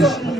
Thank you.